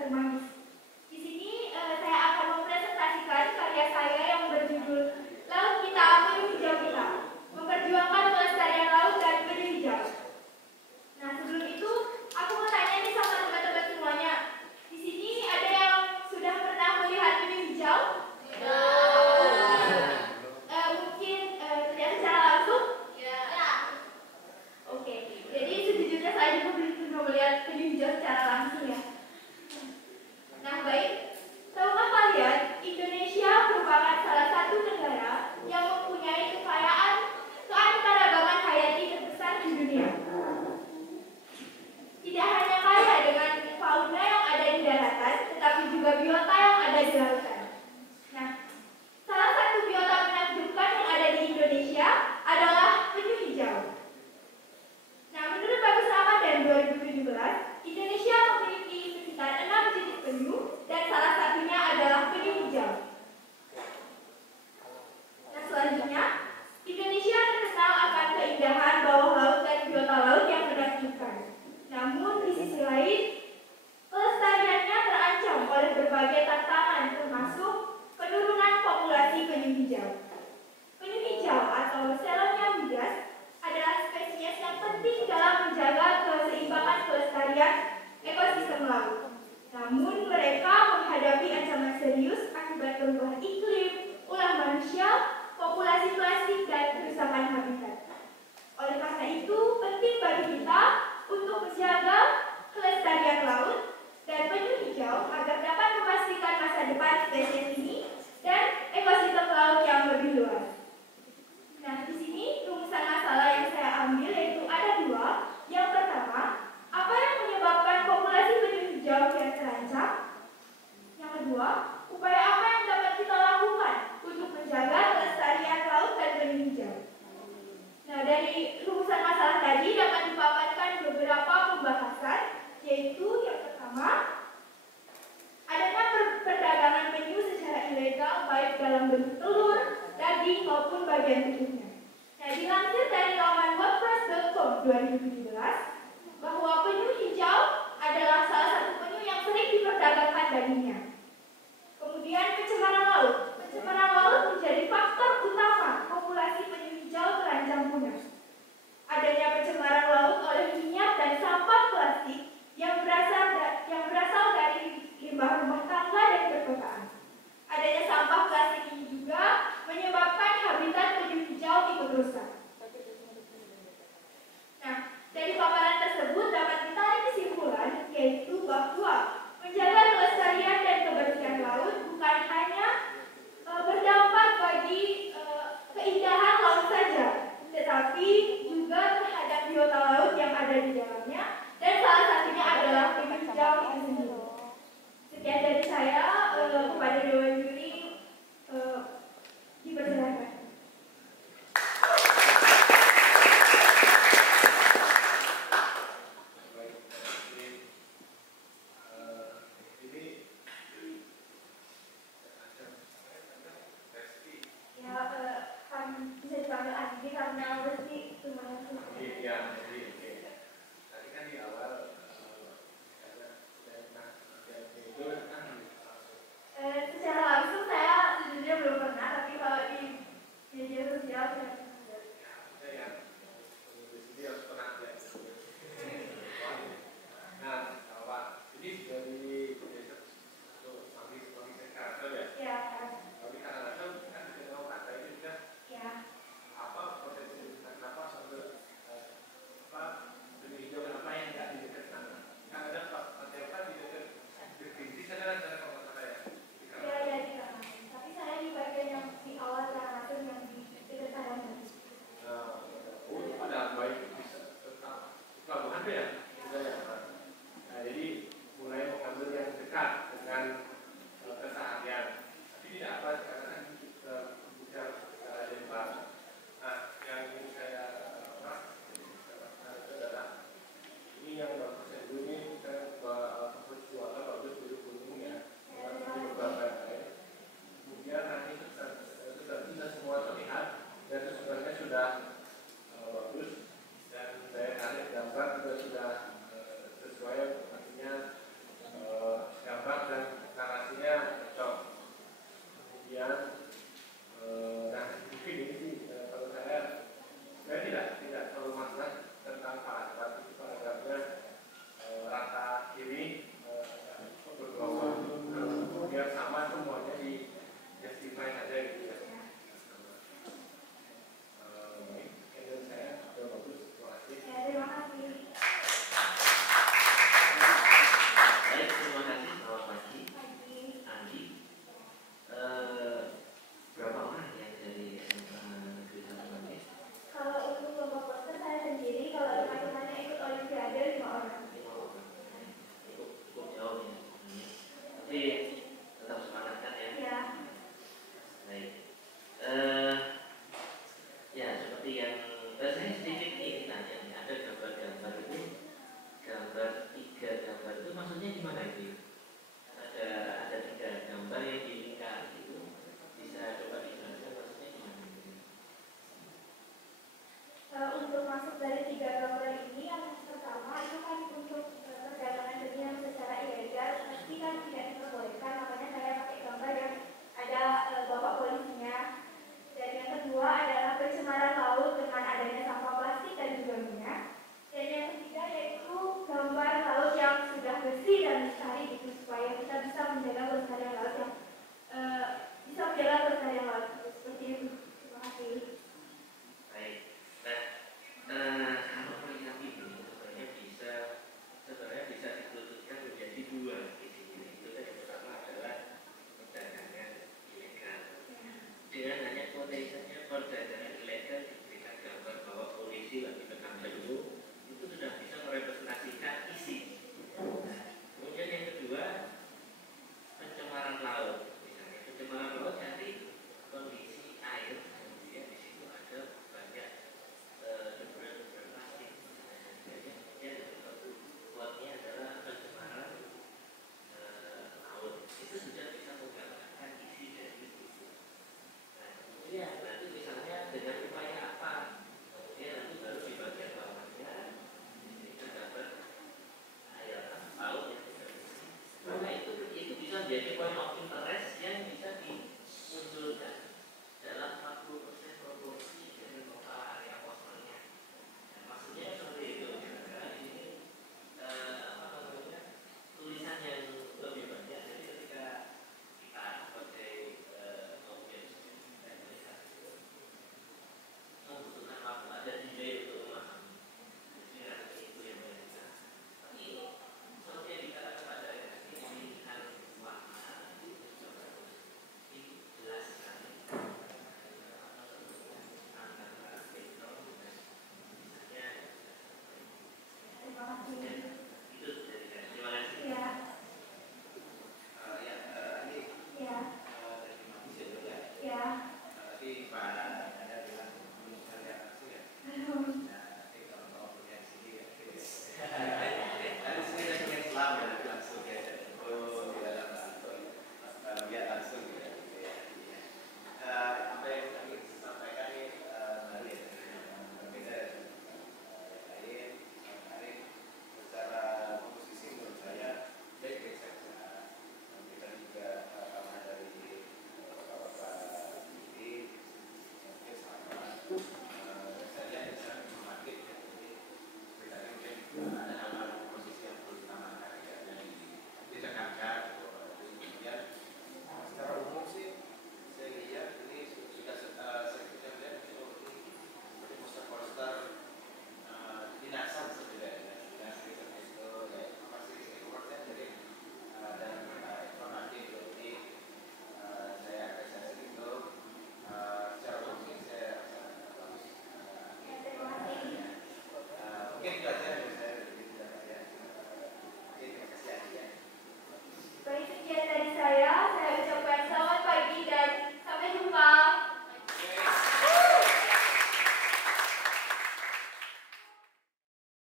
Satu Manggis. Di sini saya akan mempresentasikan karya saya yang berjudul Laut Kita, Penyu Hijau Kita, memperjuangkan kelestarian laut dan penyu hijau. Nah, sebelum itu aku mau tanya nih sama teman-teman semuanya. Di sini ada yang sudah pernah melihat penyu hijau? Mungkin terlihat secara langsung? Ya. Oke. Jadi sejujurnya saya juga belum pernah melihat penyu hijau secara langsung ya. Nah, baik. Tahukah kalian, Indonesia merupakan salah satu negara yang mempunyai kekayaan keanekaragaman hayati terbesar di dunia. Tidak hanya kaya dengan fauna yang ada di daratan, tetapi juga biota yang ada di lautan. Nah, salah satu biota menakjubkan yang ada di Indonesia adalah penyu hijau. Nah, menurut Bagus Ramadan 2017, Indonesia memiliki sekitar 6 jenis penyu dan salah satunya adalah penyu hijau. Nah, selanjutnya, Indonesia terkenal akan keindahan bawah laut dan biota laut yang menakjubkan. Namun, di sisi lain, kelestariannya terancam oleh berbagai tantangan, termasuk penurunan populasi penyu hijau. Penyu hijau atau Selonia midas adalah spesies yang penting dalam menjaga keseimbangan kelestarian ekosistem laut. Namun, mereka menghadapi ancaman serius akibat perubahan iklim, ulah manusia, populasi plastik, dan kerusakan habitat. Oleh karena itu, penting bagi kita untuk menjaga kelestarian laut dan penyu hijau agar dapat memastikan masa depan spesies ini dan ekosistem laut yang lebih luas. Nah, di sini rumusan masalah yang saya ambil yaitu ada 2. Yang pertama, apa yang menyebabkan populasi penyu hijau yang terancam? Yang kedua, upaya apa yang dapat kita lakukan untuk menjaga kelestarian laut dan penyu hijau? Nah, dari rumusan masalah tadi dapat dipaparkan beberapa pembahasan, yaitu yang pertama, adanya perdagangan penyu secara ilegal baik dalam bentuk telur, daging maupun bagian tubuhnya. Nah, dilansir dari laman wordpress.com 2017 bahwa penyu hijau adalah salah satu penyu yang sering diperdagangkan dagingnya. Kemudian pencemaran laut. Pencemaran laut menjadi faktor utama populasi penyu hijau terancam punah. Adanya pencemaran laut oleh minyak dan sampah plastik yang berasal dari limbah rumah tangga dan perkotaan. Adanya sampah plastik ini juga menyebabkan habitat penyu hijau ikut rusak. Nah, dari paparan tersebut dapat ditarik kesimpulan, yaitu bahwa menjaga kelestarian dan kebersihan laut bukan hanya berdampak bagi keindahan laut saja, tetapi juga terhadap biota laut yang ada di dalamnya, dan salah satunya adalah penyu hijau itu sendiri. Sekian dari menjadi point of